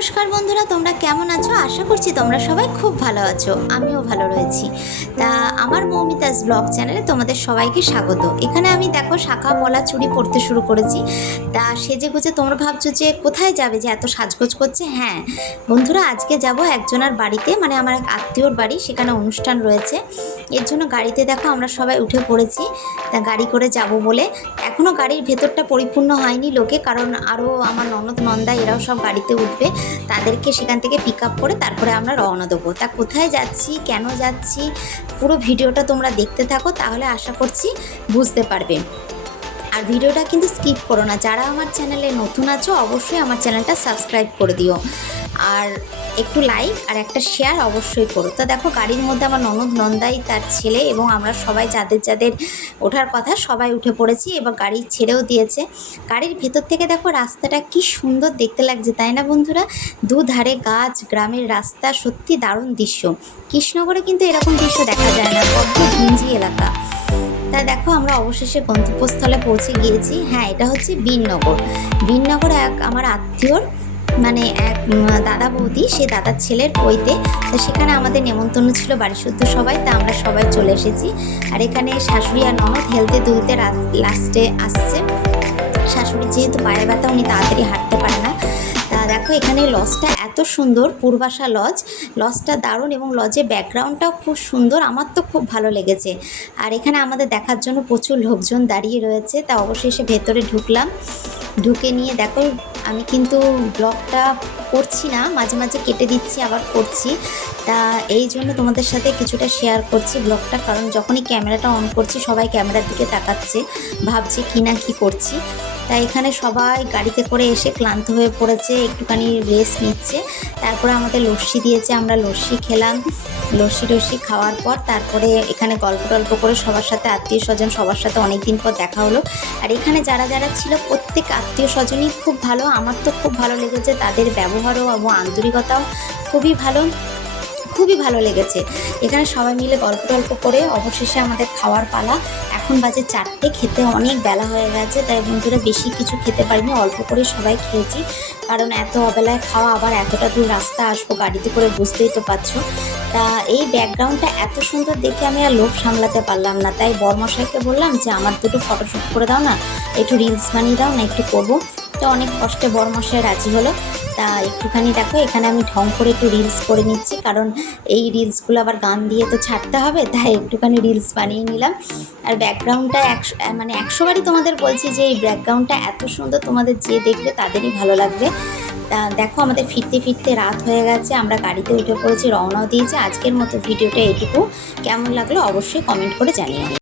নমস্কার বন্ধুরা, তোমরা কেমন আছো? আশা করছি তোমরা সবাই খুব ভালো আছো। আমিও ভালো রয়েছি। তা আমার মৌমিতাস ব্লগ চ্যানেলে তোমাদের সবাইকে স্বাগত। এখানে আমি দেখো শাখা পলা চুড়ি পরতে শুরু করেছি। তা সেজে গুজে তোমরা ভাবছো যে কোথায় যাবে, যে এত সাজগোজ করছে। হ্যাঁ বন্ধুরা, আজকে যাব একজনের বাড়িতে, মানে আমার এক আত্মীয়র বাড়ি, সেখানে অনুষ্ঠান রয়েছে। এর জন্য গাড়িতে দেখো আমরা সবাই উঠে পড়েছি। তা গাড়ি করে যাব বলে এখনও গাড়ির ভেতরটা পরিপূর্ণ হয়নি লোকে, কারণ আরও আমার ননদ নন্দা এরাও সব গাড়িতে উঠবে। তাদেরকে সেখান থেকে পিক আপ করে তারপরে আমরা রওনা দেবো। তা কোথায় যাচ্ছি, কেন যাচ্ছি, পুরো ভিডিওটা তোমরা দেখতে থাকো, তাহলে আশা করছি বুঝতে পারবে। আর ভিডিওটা কিন্তু স্কিপ করো না। যারা আমার চ্যানেলে নতুন আছো অবশ্যই আমার চ্যানেলটা সাবস্ক্রাইব করে দিও, আর একটু লাইক আর একটা শেয়ার অবশ্যই করো। তো দেখো গাড়ির মধ্যে আমার ননদ নন্দাই, তার ছেলে এবং আমরা সবাই যাদের যাদের ওঠার কথা সবাই উঠে পড়েছি, এবং গাড়ি ছেড়েও দিয়েছে। গাড়ির ভেতর থেকে দেখো রাস্তাটা কি সুন্দর দেখতে লাগছে, তাই না বন্ধুরা? দুধারে গাছ, গ্রামের রাস্তা, সত্যি দারুণ দৃশ্য। কৃষ্ণনগরে কিন্তু এরকম দৃশ্য দেখা যায় না, বড্ড ঘিঞ্জি এলাকা। তা দেখো আমরা অবশেষে গন্তব্যস্থলে পৌঁছে গিয়েছি। হ্যাঁ, এটা হচ্ছে বীরনগর। বীরনগর এক আমার আত্মীয়র, মানে এক দাদা বৌদি, সে দাদার ছেলের বইতে। তা সেখানে আমাদের নেমন্তন্ন ছিল বাড়ির শুদ্ধ সবাই। তা আমরা সবাই চলে এসেছি। আর এখানে শাশুড়ি আর ননদ হেলতে দুলতে লাস্টে আসছে। শাশুড়ি যেহেতু পায়ে ব্যথা, উনি তাড়াতাড়ি হাঁটতে পারে না। তা দেখো এখানে লজটা এত সুন্দর, পূর্বাশা লজ। লজটা দারুণ এবং লজের ব্যাকগ্রাউন্ডটাও খুব সুন্দর, আমার তো খুব ভালো লেগেছে। আর এখানে আমাদের দেখার জন্য প্রচুর লোকজন দাঁড়িয়ে রয়েছে। তা অবশেষে ভেতরে ঢুকলাম। ঢুকে নিয়ে দেখো আমি কিন্তু ব্লগটা করছি না, মাঝে মাঝে কেটে দিচ্ছি আবার করছি। তা এই জন্য তোমাদের সাথে কিছুটা শেয়ার করছি ব্লগটা, কারণ যখনই ক্যামেরাটা অন করছি সবাই ক্যামেরার দিকে তাকাচ্ছে, ভাবছে কি না কি করছি। তাই এখানে সবাই গাড়িতে করে এসে ক্লান্ত হয়ে পড়েছে, একটুখানি রেস্ট নিচ্ছে। তারপরে আমাদের লস্যি দিয়েছে, আমরা লস্যি খেলাম। লস্যি খাওয়ার পর তারপরে এখানে গল্প টল্প করে সবার সাথে, আত্মীয় স্বজন সবার সাথে অনেক দিন পর দেখা হলো। আর এখানে যারা যারা ছিল প্রত্যেক আত্মীয় স্বজনই খুব ভালো, আমার তো খুব ভালো লেগেছে। তাদের ব্যবহারও এবং আন্তরিকতাও খুবই ভালো লেগেছে। এখানে সবাই মিলে গল্প টল্প করে অবশেষে আমাদের খাওয়ার পালা। এখন বাজে 4টে, খেতে অনেক বেলা হয়ে গেছে। তাই বন্ধুরা বেশি কিছু খেতে পারিনি, অল্প করে সবাই খেয়েছি, কারণ এত অবেলায় খাওয়া, আবার এতটা দূর রাস্তা আসবো গাড়িতে করে, বুঝতেই তো পারছো। তা এই ব্যাকগ্রাউন্ডটা এত সুন্দর দেখে আমি আর লোভ সামলাতে পারলাম না। তাই বরমশাইকে বললাম যে আমার দুটো ফটোশ্যুট করে দাও না, একটু রিলস বানিয়ে দাও না, একটু করবো। তো অনেক কষ্টে বরমশাই রাজি হলো। তা একটুখানি দেখো এখানে আমি ঢং করে একটু রিলস করে নিচ্ছি, কারণ এই রিলসগুলো আবার গান দিয়ে তো ছাড়তে হবে, তাই একটুখানি রিলস বানিয়ে নিলাম। আর ব্যাকগ্রাউন্ডটা 100 বারই তোমাদের বলছি যে এই ব্যাকগ্রাউন্ডটা এত সুন্দর, তোমাদের যে দেখবে তাদেরই ভালো লাগবে। তা দেখো আমাদের ফিরতে ফিরতে রাত হয়ে গেছে, আমরা গাড়িতে উঠে পড়েছি, রওনাও দিয়েছি। আজকের মতো ভিডিওটা এটুকু। কেমন লাগলো অবশ্যই কমেন্ট করে জানিও।